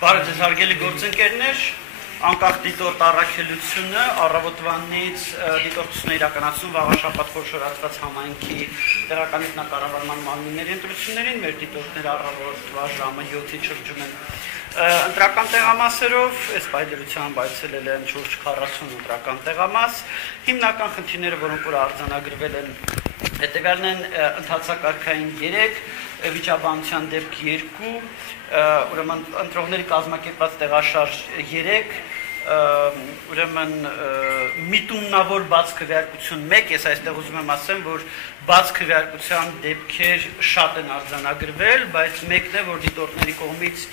Բարև ձեզ հարգելի գործընկերներ, անկախ դիտորդ առաքելությունը առավոտվանից դիտորդությունը իրականացնում վաղաշաբաթ խորշորացված համայնքի տեղական ինքնակառավարման մարմինների ընտրություններին, մեր դիտորդները առավոտվա ժամը 7-ից շրջում են ընտրական տեղամասերով, այս պայդրությամբ այցելել են շուրջ 40 ընտրական տեղամաս, հիմնական խնդիրները, որոնք որ արձանագրվել են, հետևյալն են ընթացակարգային 3, վիճաբանության դեպք 2, ուրեմն ընտրողների կազմակերպված տեղաշարժ 3, ուրեմն միտումնավոր բաց քվեարկություն 1, ես այստեղ ուզում եմ ասեմ, որ բաց քվեարկության դեպքեր շատ են արձանագրվել, բայց մեկն է, որ դիտորդների կողմից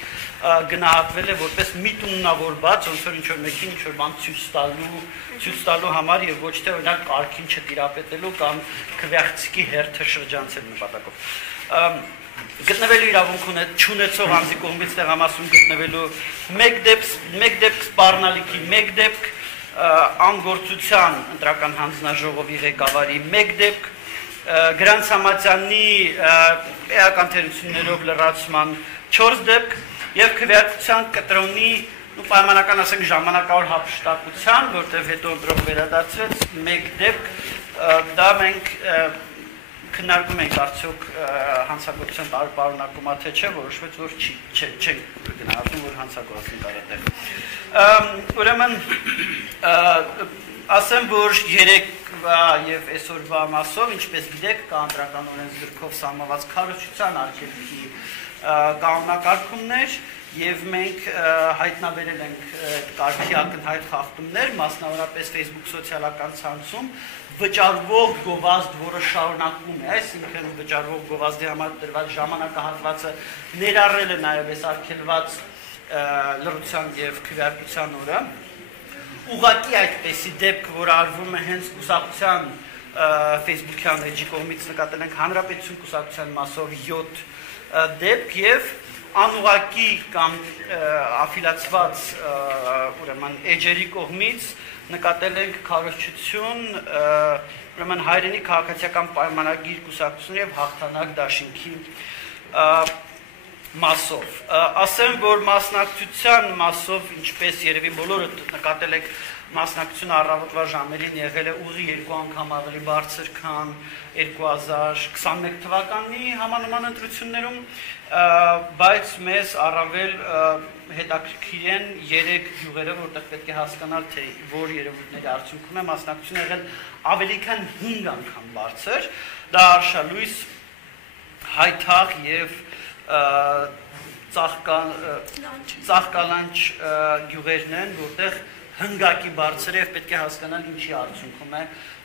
գնահատվել է որպես միտումնավոր բաց, ոնց որ ինչ-որ մեկին ինչ-որ բան ցույց տալու համար եւ ոչ թե օրինակ կարգին չտիրապետելու կամ քվեարկցիկի հերթը շրջանցելու նպատակով։ Գտնվելու իրավունք չունեցող անձի կողմից տեղամասում գտնվելու մեկ դեպք սպառնալիքի, մեկ դեպք անգործության ընտրական հանձնաժողովի ղեկավարի, մեկ դեպք Գրանց Համատյանի էական թերություններով լրացման 4 դեպք եւ քվեարկության կտրոնի պայմանական ասենք ժամանակավոր հափշտակության, որտեղ հետո ընտրող վերադարձվեց մեկ դեպք, դա մենք քննարկում ենք արդյոք հանցագործության պարունակումա թե չէ, որոշվեց, որ չենք գնահատում, որ հանցագործություն կար այդտեղ։ Ուրեմն ասեմ, որ երեկվա եւ այսօրվա մասով, ինչպես գիտեք, կա ընտրական օրենսգրքով սահմանված քարոզչության արգելքի կանոնակարգումներ եւ մենք հայտնաբերել ենք կարգի ակնհայտ խախտումներ, մասնավորապես Facebook սոցիալական ցանցում վճարվող գովազդ, որը շարունակում է, այսինքն վճարվող գովազդի համար տրված ժամանակահատվածը ներառել է նաեւ այս արգելված լրության եւ քվեարկության օրը։ Ուղղակի այդպեսի դեպք, որ արվում է հենց կուսակցության Facebook-յան էջի կողմից նկատել ենք Հանրապետություն կուսակցության մասով 7 դեպք եւ անուղակի կամ աֆիլացված ուրեմն էջերի կողմից նկատել ենք քարոզչություն ուրեմն հայրենի քաղաքացիական պայմանագիր կուսակցությունների եւ հաղթանակ դաշինքի մասով ասեմ, որ մասնակցության մասով, ինչպես երևի բոլորը նկատել եք, մասնակցությունը առավոտվա ժամերին եղել է ուղի 2 անգամ ավելի բարձր, քան 2021 թվականի համանման ընտրություններում, բայց մեզ առավել հետաքրքիր են 3 գյուղերը, որտեղ պետք է հասկանալ, թե որ երևույթների արդյունքում է մասնակցությունը եղել ավելի քան 5 անգամ բարձր, դա Արշալույս, Հայթաղ եւ Ծաղկալանչ գյուղերն են, որտեղ հնգակի բարձր է եւ պետք է հասկանալ ինչի արդյունքում է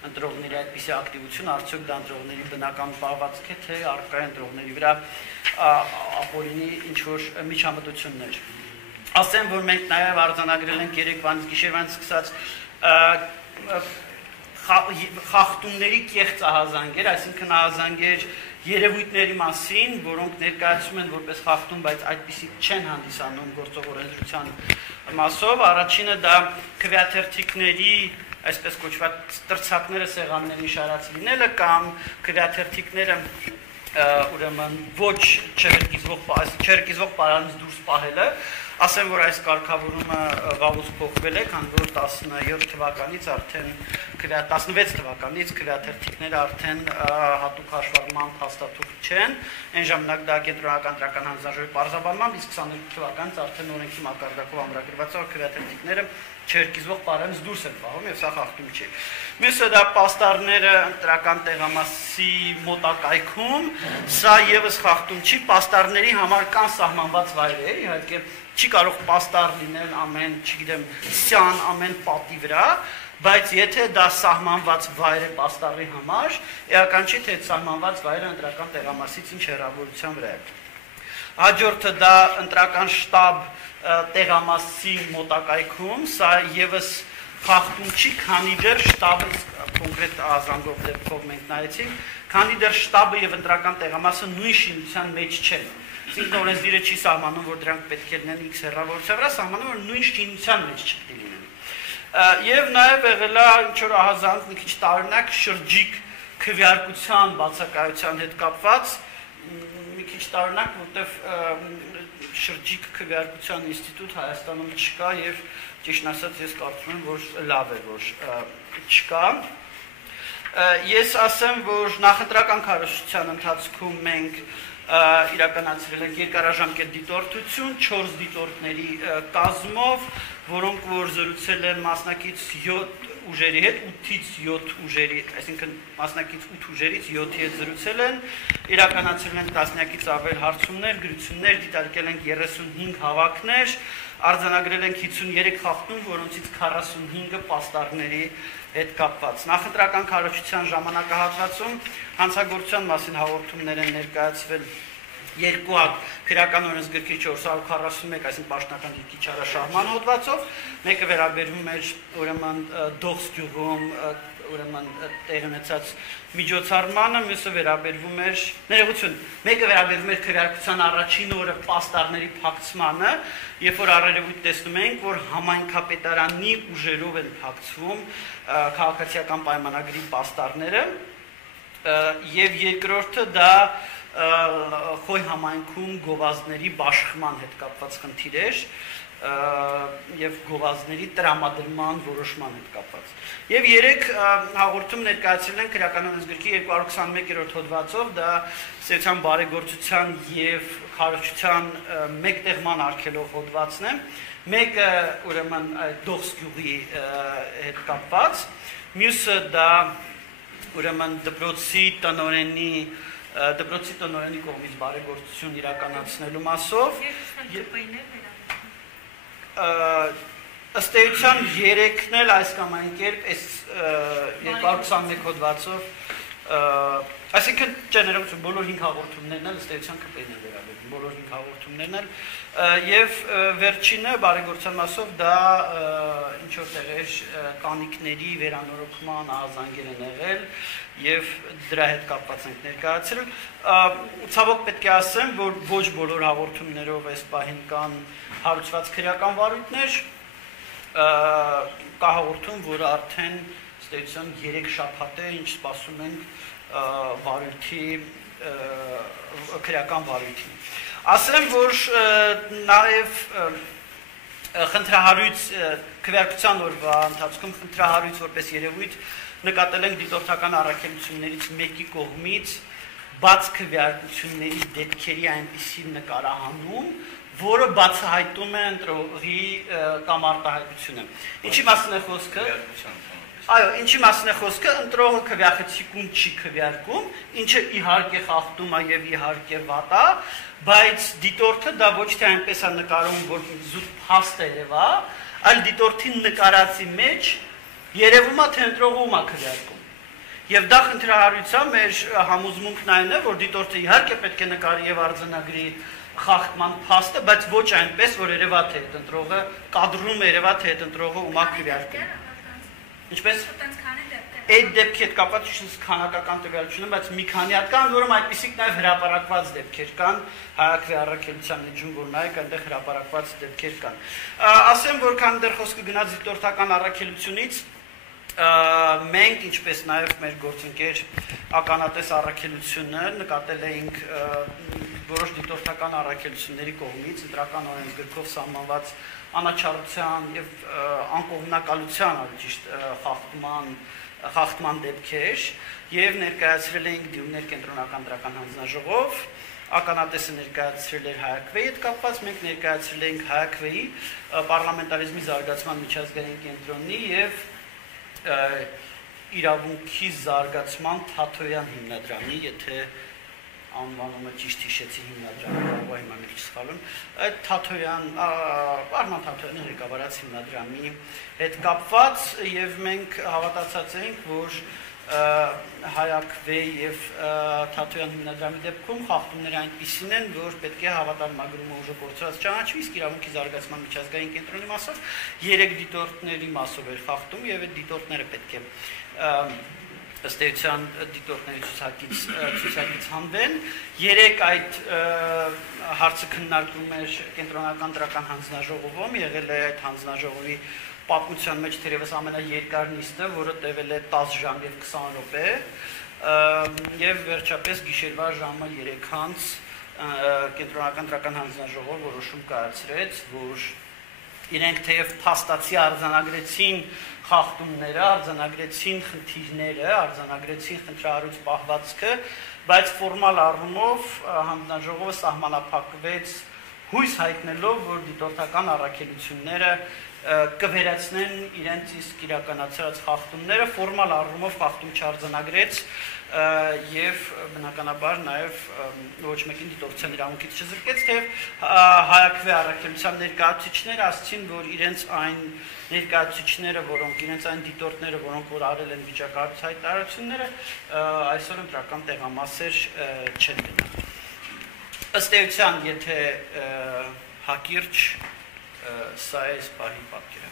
ընտրողների այդպիսի ակտիվություն, արդյոք դա ընտրողների բնական պահվածք է, թե առկա ընտրողների վրա ապօրինի ինչ-որ միջամտություններ։ Ասեմ, որ մենք նաեւ արձանագրել ենք երեկվանից գիշերվանից սկսած խախտումների կեղծ ահազանգեր, այսինքն ահազանգեր երևույթների մասին, որոնք ներկայացում են որպես խախտում, բայց այդպիսի չեն հանդիսանում գործող օրենսդրության մասով։ Առաջինը դա քվեաթերթիկների, այսպես կոչված տրցակները սեղաններին շարած լինելը կամ քվեաթերթիկները ուրեմն ոչ չհրկիզվող պարանից դուրս պահելը։ Ասեմ, որ այս կարգավորումը վաղուց փոխվել է, քանի որ 17 թվականից արդեն 16 թվականից քվեաթերթիկները արդեն հատուկ հաշվառման փաստաթուղթ չեն, այն ժամանակ դա կենտրոնական ընտրական հանձնաժողովի պարզաբանմամբ, իսկ 22 թվականից արդեն օրենքի մակարդակով ամրագրված է, որ քվեաթերթիկները չհրկիզվող պարանից դուրս են պահում եւ սա խախտում չէ։ Մյուսը դա պաստառները ընտրական տեղամասի մոտակայքում, սա եւս խախտում չի, պաստառների համար կան սահմանված վայրեր, իհարկե չի կարող պաստառ լինել ամեն, չգիտեմ, սյան ամեն պատի վրա, բայց եթե դա սահմանված վայր է պաստառի համար, էական չի, թե սահմանված վայրը ընտրական տեղամասից ինչ հեռավորության վրա է։ Հաջորդը դա ընտրական շտաբ տեղամասի մոտակայքում, սա եւս խախտում չի, քանի դեռ շտաբը կոնկրետ ազանգով դեպքով մենք նայեցինք, քանի դեռ շտաբը եւ ընտրական տեղամասը նույն շինության մեջ չեն։ Այսինքն օրենսդիրը չի սահմանում, որ դրանք պետք է լինեն X հեռավորության վրա, սահմանում որ նույն շինության մեջ չպետք է լինեն։ Եվ նաեւ եղել է ինչ-որ ահազանգ մի քիչ տարօրինակ շրջիկ քվեարկության բացակայության հետ կապված մի քիչ տարօրինակ, որտեվ շրջիկ քվեարկության ինստիտուտ Հայաստանում չկա եւ ճիշտ ասած ես կարծում եմ, որ լավ է, որ չկա։ Ես ասեմ, որ նախընտրական քարոզչության ընթացքում մենք իրականացրել ենք երկարաժամկետ դիտորդություն 4 դիտորդների կազմով, որոնք որ զրուցել են մասնակից 7 ուժերի հետ, 8-ից 7 ուժերի, այսինքն մասնակից 8 ուժերից 7-ի հետ զրուցել են, իրականացրել են տասնյակից ավել հարցումներ, գրություններ, դիտարկել ենք 35 հավաքներ, արձանագրել ենք 53 խախտում, որոնցից 45-ը պաստառների հետ կապված։ Նախընտրական քարոզչության ժամանակահատվածում հանցագործության մասին հաղորդումներ են ներկայացվել երկու հատ քրեական օրենսգրքի 441, այսինքն պաշտոնական դիրքի չարաշահման հոդվածով, մեկը վերաբերվում էր ուրեմն Դողս գյուղում ուրեմն տեղ ունեցած միջոցառմանը, մյուսը վերաբերվում էր ներողություն, մեկը վերաբերվում էր քրեական առաջին օրը պաստառների փակցմանը, երբ որ առերևույթ տեսնում ենք, որ համայնքապետարանի ուժերով են փակցվում քաղաքացիական պայմանագրի պաստառները, եւ երկրորդը դա Խոյ համայնքում գովազդների բաշխման հետ կապված խնդիր էր եւ գովազդների տրամադրման որոշման հետ կապված։ Եւ 3 հաղորդում ներկայացրել են քրեական օրենսգրքի 221-րդ հոդվածով, դա սեքցիան բարեգործության եւ քարոզչության մեկտեղման արգելող հոդվածն է։ Մեկը ուրեմն Դողս գյուղի հետ կապված, մյուսը դա ուրեմն դպրոցի տնօրենի կողմից բարեգործություն իրականացնելու մասով ըստ էության 3-ն էլ այս կամ այն կերպ այս 221 հոդվածով այսինքն ներողություն բոլոր 5 հաղորդումներն էլ ըստ էության ԿՊ-ին են վերաբերում բոլոր 5 հաղորդումներն էլ եւ վերջինը բարեգործության մասով դա ինչ որ տեղեր տանիքների վերանորոգման ահազանգեր են եղել եւ դրա հետ կապված ենք ներկայացրել ցավոք պետք է ասեմ որ ոչ բոլոր հաղորդումներով այս պահին կան հարուցված քրեական վարույթներ կա հաղորդում որը արդեն ստեյցիան 3 շաբաթ է ինչ սպասում ենք վարույթի քրեական վարույթին ասեմ որ նաեւ խնդրահարույց քվեարկության օրվա ընթացքում խնդրահարույց որպես երևույթ նկատել ենք դիտորդական առաքելություններից մեկի կողմից բաց քվեարկությունների դեպքերի այնպիսի նկարահանում, որը բացահայտում է ընտրողի կամ արտահայտությունը։ Ինչի մասին է խոսքը։ Այո, ինչի մասին է խոսքը, ընտրողը քվեախցիկում չի քվեարկում, ինչը իհարկե խախտում է եւ իհարկե վատ է, բայց դիտորդը դա ոչ թե այնպես է նկարում, որ զուտ փաստ երևա, այլ դիտորդին նկարածի մեջ երևում է թե ընտրողը ում է քվեարկում։ Եվ դա խնդրահարույցան մեր համոզմունքն այն է, որ դիտորդը իհարկե պետք է նկարի եւ արձանագրի խախտման փաստը, բայց ոչ այնպես, որ երևա թե ընտրողը կադրում երևա թե ընտրողը ում է քվեարկում։ Ինչպես այդ դեպքի հետ կապված շուտ քանակական տվյալություն, բայց մի քանի հատ կան, որում այդպիսիք նաև հրապարակված դեպքեր կան, հայակվի առաքելության միջում, որ նայեք, այնտեղ հրապարակված դեպքեր կան։ Ասեմ, որ քան դեռ խոսքը գնաց դիտորդական առաքելությունից, մենք, ինչպես նաև մեր գործընկեր ականատես առաքելությունը նկատել էինք որոշ դիտորդական առաքելությունների կողմից ընտրական օրենսգրքով սահմանված անաչառության եւ անկողմնակալության ճիշտ խախտման դեպքեր եւ ներկայացրել էինք դյուններ կենտրոնական դրական հանձնաժողով ականատեսը ներկայացրել էր հայակվեի հետ կապված, մենք ներկայացրել էինք հայակվեի պարլամենտարիզմի զարգացման միջազգային կենտրոնի եւ իրավունքի զարգացման Թաթոյան հիմնադրամի, եթե անվանումը ճիշտ հիշեցի հիմնադրամի, կարող է հիմա մի քիչ սխալում, այդ Թաթոյան, Արման Թաթոյանի ղեկավարած հիմնադրամի հետ կապված եւ մենք հավատացած ենք, որ հայակվեի եւ Թաթոյան հիմնադրամի դեպքում խախտումները այնպիսին են, որ պետք է հավատարմագրումը ուժը կորցրած ճանաչվի, իսկ իրավունքի զարգացման միջազգային կենտրոնի մասով 3 դիտորդների մասով էր խախտում եւ այդ դիտորդները պետք է ըստ էության դիտորդների ցուցակից հանվեն 3 այդ հարցը քննարկվում էր կենտրոնական դրական հանձնաժողովում, եղել է այդ հանձնաժողովի պատմության մեջ թերևս ամենաերկար նիստը, որը տևել է 10 ժամ եւ 20 րոպե, եւ վերջապես գիշերվա ժամը 3-ից կենտրոնական դրական հանձնաժողովը որոշում կայացրեց, որ իրենք թեև փաստացի արձանագրեցին խախտումները, արձանագրեցին խնդիրները, արձանագրեցին խնդրահարույց պահվածքը, բայց ֆորմալ առումով հանձնաժողովը սահմանափակվեց հույս հայտնելով, որ դիտորդական առաքելությունները կվերացնեն իրենց իսկ իրականացրած խախտումները, ֆորմալ առումով խախտում չարձանագրեց եւ բնականաբար նաեւ ոչ մեկին դիտորդության իրավունքից չզրկեց, թեև հայաքվե առաքելության ներկայացուցիչները ասացին, որ իրենց այն ներկայացուցիչները, որոնք իրենց այն դիտորդները, որոնք որ արել են վիճակահարույց հայտարարությունները, այսօր դրական տեղամասեր չեն գտնում։ Ըստ էության, եթե հակիրճ սա է այս պահի պատկերը։